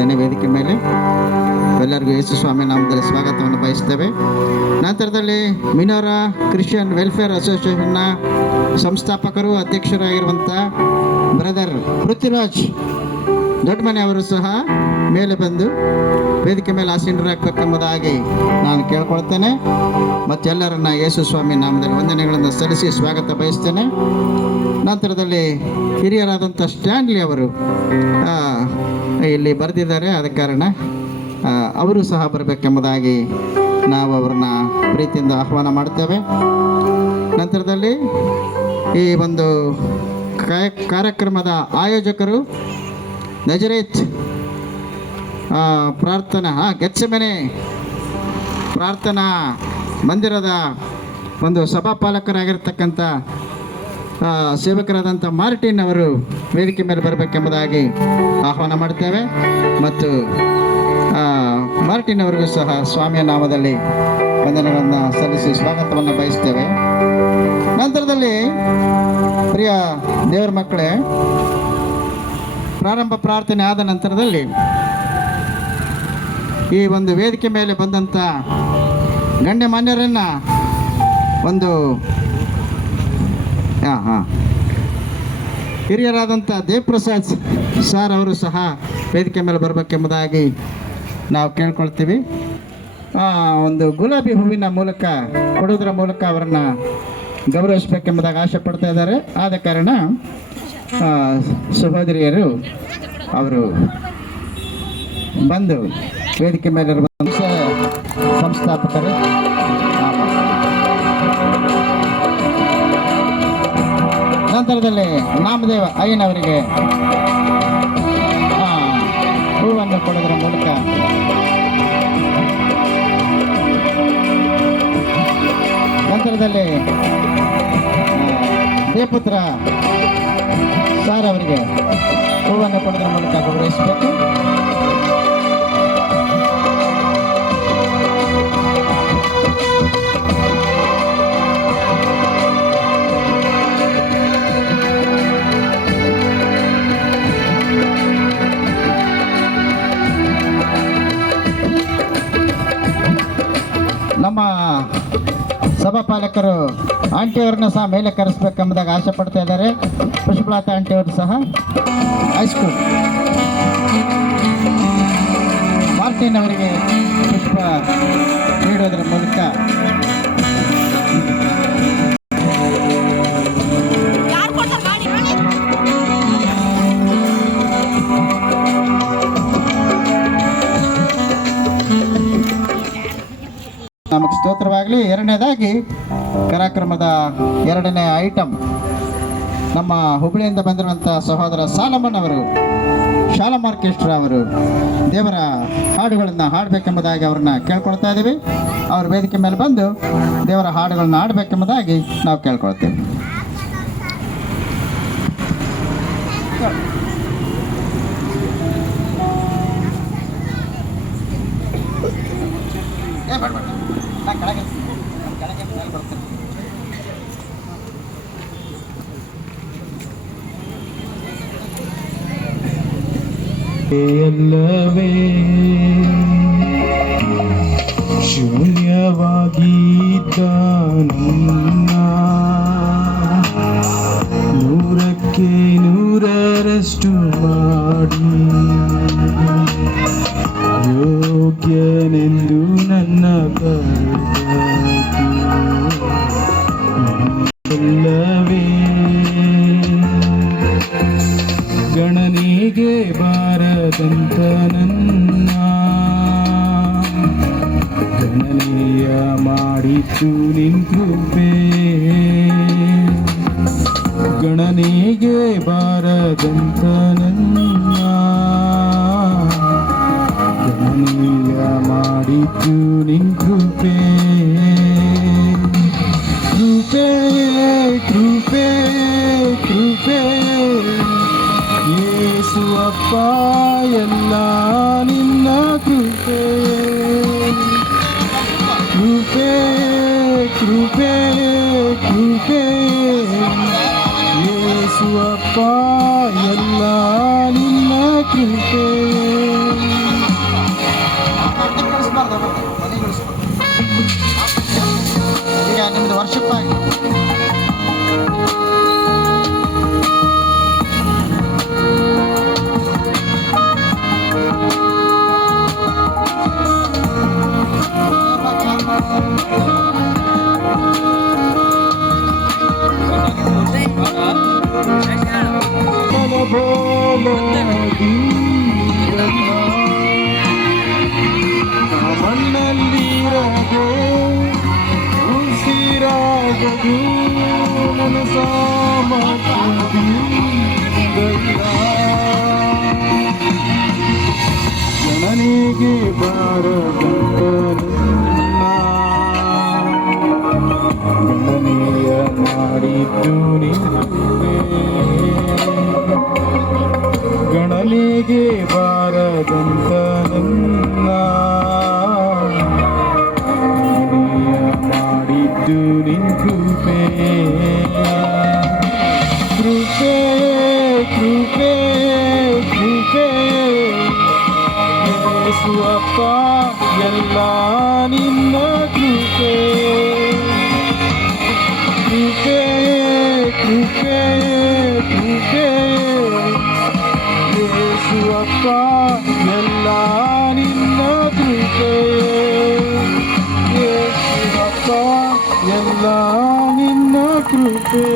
ಕೇಳ್ಕೊಳ್ತೇನೆ. ವೇದಿಕೆ ಮೇಲೆ ಎಲ್ಲರಿಗೂ ಯೇಸು ಸ್ವಾಮಿ ನಾಮದಲ್ಲಿ ಸ್ವಾಗತವನ್ನು ಬಯಸ್ತೇವೆ. ನಂತರದಲ್ಲಿ ಮಿನೋರ ಕ್ರಿಶ್ಚಿಯನ್ ವೆಲ್ಫೇರ್ ಅಸೋಸಿಯೇಷನ್ನ ಸಂಸ್ಥಾಪಕರು ಅಧ್ಯಕ್ಷರಾಗಿರುವಂಥ ಬ್ರದರ್ ಪೃಥ್ವಿರಾಜ್ ದೊಡ್ಡಮನೆ ಅವರು ಸಹ ಮೇಲೆ ಬಂದು ವೇದಿಕೆ ಮೇಲೆ ಆಸೀನರಾಗಬೇಕೆಂಬುದಾಗಿ ನಾನು ಕೇಳ್ಕೊಳ್ತೇನೆ. ಮತ್ತೆಲ್ಲರನ್ನ ಯೇಸು ಸ್ವಾಮಿ ನಾಮದಲ್ಲಿ ವಂದನೆಗಳನ್ನು ಸಲ್ಲಿಸಿ ಸ್ವಾಗತ ಬಯಸ್ತೇನೆ. ನಂತರದಲ್ಲಿ ಹಿರಿಯರಾದಂಥ ಸ್ಟ್ಯಾನ್ಲಿ ಅವರು ಇಲ್ಲಿ ಬರೆದಿದ್ದಾರೆ. ಆದ ಕಾರಣ ಅವರು ಸಹ ಬರಬೇಕೆಂಬುದಾಗಿ ನಾವು ಅವರನ್ನ ಪ್ರೀತಿಯಿಂದ ಆಹ್ವಾನ ಮಾಡ್ತೇವೆ. ನಂತರದಲ್ಲಿ ಈ ಒಂದು ಕಾರ್ಯಕ್ರಮದ ಆಯೋಜಕರು ನಜರೇತ್ ಪ್ರಾರ್ಥನಾ ಗೆತ್ಸೆಮನೆ ಪ್ರಾರ್ಥನಾ ಮಂದಿರದ ಒಂದು ಸಭಾಪಾಲಕರಾಗಿರ್ತಕ್ಕಂಥ ಸೇವಕರಾದಂಥ ಮಾರ್ಟಿನ್ ಅವರು ವೇದಿಕೆ ಮೇಲೆ ಬರಬೇಕೆಂಬುದಾಗಿ ಆಹ್ವಾನ ಮಾಡ್ತೇವೆ. ಮತ್ತು ಮಾರ್ಟಿನ್ ಅವರಿಗೂ ಸಹ ಸ್ವಾಮಿಯ ನಾಮದಲ್ಲಿ ವಂದನೆಗಳನ್ನು ಸಲ್ಲಿಸಿ ಸ್ವಾಗತವನ್ನು ಬಯಸ್ತೇವೆ. ನಂತರದಲ್ಲಿ ಪ್ರಿಯ ದೇವರ ಮಕ್ಕಳೇ, ಪ್ರಾರಂಭ ಪ್ರಾರ್ಥನೆ ಆದ ನಂತರದಲ್ಲಿ ಈ ಒಂದು ವೇದಿಕೆ ಮೇಲೆ ಬಂದಂಥ ಗಣ್ಯಮಾನ್ಯರನ್ನು ಒಂದು ಹಿರಿಯರಾದಂಥ ದೇವಪ್ರಸಾದ್ ಸರ್ ಅವರು ಸಹ ವೇದಿಕೆ ಮೇಲೆ ಬರಬೇಕೆಂಬುದಾಗಿ ನಾವು ಕೇಳ್ಕೊಳ್ತೀವಿ. ಒಂದು ಗುಲಾಬಿ ಹೂವಿನ ಮೂಲಕ ಕೊಡೋದ್ರ ಮೂಲಕ ಅವರನ್ನು ಗೌರವಿಸಬೇಕೆಂಬುದಾಗಿ ಆಸೆ ಪಡ್ತಾ ಇದ್ದಾರೆ. ಆದ ಕಾರಣ ಸಹೋದರಿಯರು ಅವರು ಬಂದು ವೇದಿಕೆ ಮೇಲಿರುವ ಸಂಸ್ಥಾಪಕರು ನಂತರದಲ್ಲಿ ನಾಮದೇವ ಅಯ್ಯನವರಿಗೆ ಹೂವನ್ನು ಕೊಡೋದ್ರ ಮೂಲಕ ನಂತರದಲ್ಲಿ ದೇವಪುತ್ರ ಸಾರ್ ಅವರಿಗೆ ಹೂವನ್ನು ಕೊಡೋದ್ರ ಮೂಲಕ ಗೌರವಿಸಬೇಕು. ನಮ್ಮ ಸಭಾಪಾಲಕರು ಆಂಟಿಯವ್ರನ್ನ ಸಹ ಮೇಲೆ ಕರೆಸ್ಬೇಕೆಂಬುದಾಗಿ ಆಸೆ ಪಡ್ತಾ ಇದ್ದಾರೆ. ಪುಷ್ಪಲತಾ ಆಂಟಿಯವರು ಸಹ ಹೈಸ್ಕೂಲ್ ಮಾರ್ಟಿನ್ ಅವರಿಗೆ ಪುಷ್ಪ ನೀಡೋದ್ರ ಮೂಲಕ ನಮಗೆ ಸ್ತೋತ್ರವಾಗಲಿ. ಎರಡನೇದಾಗಿ ಕಾರ್ಯಕ್ರಮದ ಎರಡನೇ ಐಟಮ್ ನಮ್ಮ ಹುಬ್ಬಳ್ಳಿಯಿಂದ ಬಂದಿರುವಂಥ ಸಹೋದರ ಸಾಲಮನ್ ಅವರು ಶಾಲಮ್ ಆರ್ಕೆಸ್ಟ್ರಾ ಅವರು ದೇವರ ಹಾಡುಗಳನ್ನು ಹಾಡಬೇಕೆಂಬುದಾಗಿ ಅವ್ರನ್ನ ಕೇಳ್ಕೊಳ್ತಾ ಇದ್ದೀವಿ. ಅವ್ರ ವೇದಿಕೆ ಮೇಲೆ ಬಂದು ದೇವರ ಹಾಡುಗಳನ್ನು ಹಾಡಬೇಕೆಂಬುದಾಗಿ ನಾವು ಕೇಳ್ಕೊಳ್ತೇವೆ. ಎಲ್ಲವೇ ಶೂನ್ಯವಾಗಿದ್ದ ನನ್ನ ನೂರಕ್ಕೆ ನೂರರಷ್ಟು ಮಾಡಿ ಯೋಗ್ಯನೆಂದು ನನ್ನ ಎಲ್ಲವೇ ಗಣನೆಗೆ ಬಾರದಂತ ನನ್ನ ಗಣನೆಯ ಮಾಡಿತ್ತು ನಿನ್ ಕೃಪೆ, ಗಣನೆಗೆ ಬಾರದಂತ ನನ್ನ ಗಣನೆಯ ಮಾಡಿತ್ತು ನಿನ್ ಕೃಪೆ. ಕೃಪೆ ಕೃಪೆ ಕೃಪೆ ಯೇಸು ಅಪ್ಪ ಎಲ್ಲ ನಿನ್ನ ಕೃಪೆ. ಕೃಪೆ ಕೃಪೆ ಕೃಪೆ ಯೇಸು ಅಪ್ಪ ಎಲ್ಲ ನಿನ್ನ ಕೃಪೆ. ನನ್ನ ಸಾಮರ್ಥ್ಯವಿಲ್ಲ. ಗಣನೆಗೆ ಬಾರದಂತ ಗಣನೀಯ ಮಾಡಿದ್ದು ನಿನ್ನೆ. ಗಣನೆಗೆ ಬಾರದಂತ ನನ್ನ ಗಣನೀಯ ಮಾಡಿದ್ದು ನಿನ್ ಕೃಪೆ. ಕೃಪೆ ಕೃಪೆ ಕೃಪೆ ಯೇಸುವಪ್ಪ ಎಲ್ಲ ನಿನ್ನ ಕೃಪೆ. ಕೃಪೆ ಕೃಪೆ ಕೃಪೆ ಯೇಸುವಪ್ಪ ಎಲ್ಲ ನಿನ್ನ ಕೃಪೆ. ಯೇಸುವಪ್ಪ ಎಲ್ಲ ನಿನ್ನ ಕೃಪೆ.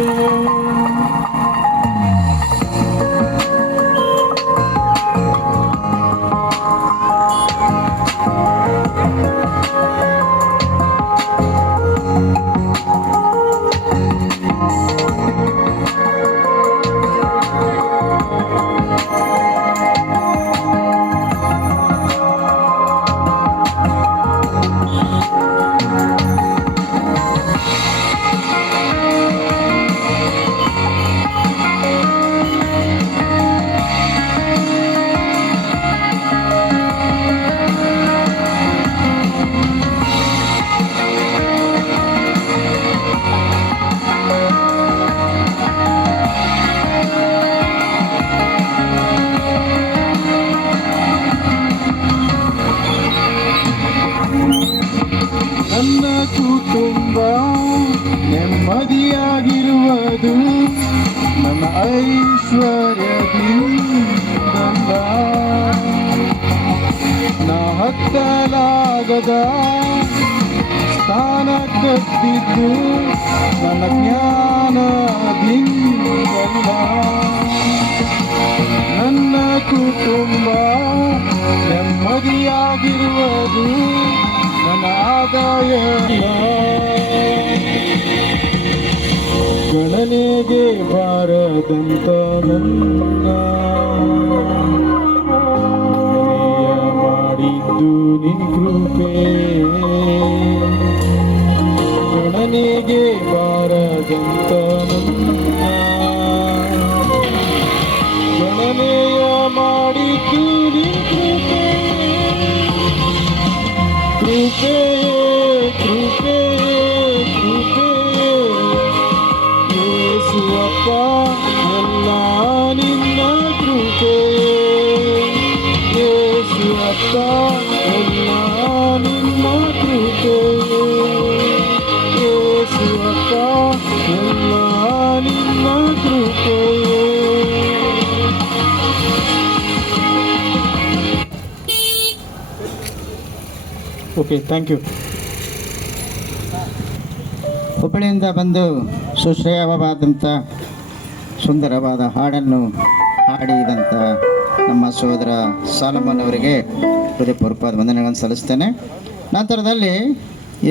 ನನ್ನ ಕುಟುಂಬ ನೆಮ್ಮದಿಯಾಗಿರುವುದು ನನ್ನ ಐಶ್ವರ್ಯದಿಂದಲ್ಲ. ನಾ ಹತ್ತಲಾಗದ ಸ್ಥಾನ ಕಟ್ಟಿದ್ದು ನನ್ನ ಜ್ಞಾನದಿಂದಲ್ಲ. ನನ್ನ ಕುಟುಂಬ ನೆಮ್ಮದಿಯಾಗಿರುವುದು ನನ್ನ ಆದಾಯ. ಗಣನೆಗೆ ಬಾರದಂತ ನನ್ನ ಮಾಡಿದ್ದು ನಿನ್ ಕೃಪೆ. ಗಣನೆಗೆ ಬಾರದಂತ ನನ್ನ ಗಣನೆಯ ಮಾಡಿದ್ದು ನಿನ್ ಕೃಪೆ. ಕೃಪೆ ಕೃಪೆ ಕೃಪೆ ಯೇಸುವಪ್ಪ ಎಲ್ಲ ನಿನ್ನ ಕೃಪೆ. ಯೇಸುವಪ್ಪ ಎಲ್ಲ ನಿನ್ನ ಕೃಪೆ. ಯೇಸುವಪ್ಪ ಎಲ್ಲ ನಿನ್ನ ಕೃಪೆ. Okay, thank you. ಹುಬ್ಬಳ್ಳಿಯಿಂದ ಬಂದು ಸುಶ್ರೇಯವಾದಂಥ ಸುಂದರವಾದ ಹಾಡನ್ನು ಹಾಡಿದಂಥ ನಮ್ಮ ಸಹೋದರ ಸಾಲಮನ್ ಅವರಿಗೆ ಹೃದಯಪೂರ್ವಕವಾದ ವಂದನೆಗಳನ್ನು ಸಲ್ಲಿಸ್ತೇನೆ. ನಂತರದಲ್ಲಿ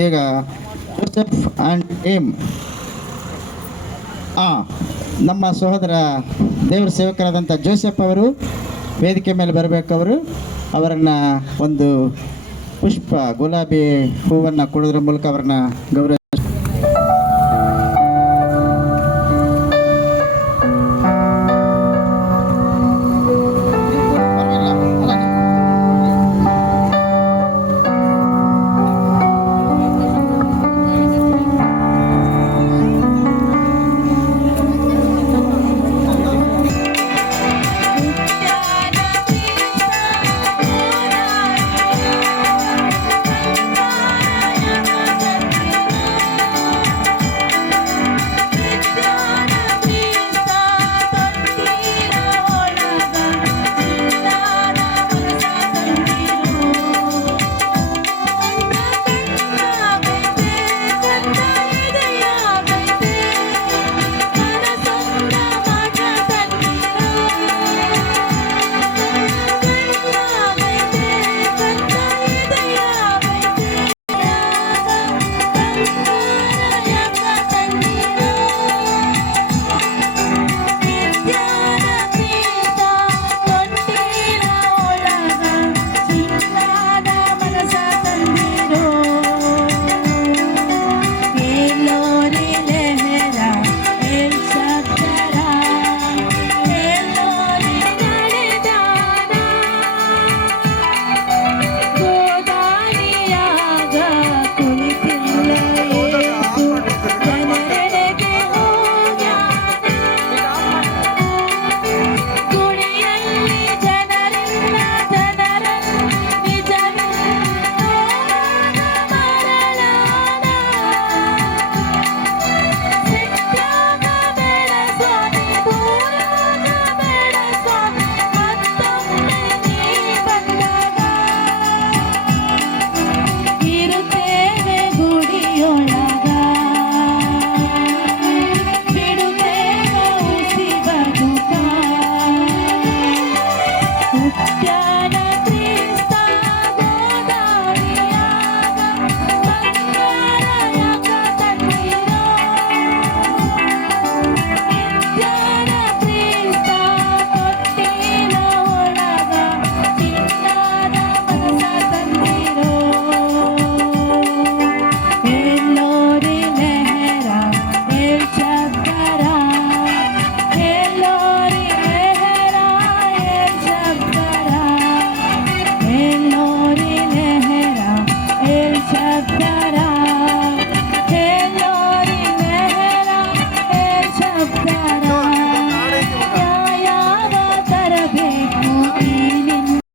ಈಗ ಜೋಸೆಫ್ ಆ್ಯಂಡ್ ಟೀಮ್ ನಮ್ಮ ಸಹೋದರ ದೇವರ ಸೇವಕರಾದಂಥ ಜೋಸೆಫ್ ಅವರು ವೇದಿಕೆ ಮೇಲೆ ಬರಬೇಕವರು. ಅವರನ್ನು ಒಂದು ಪುಷ್ಪ ಗುಲಾಬಿ ಹೂವನ್ನು ಕೊಡೋದ್ರ ಮೂಲಕ ಅವರನ್ನು ಗೌರವ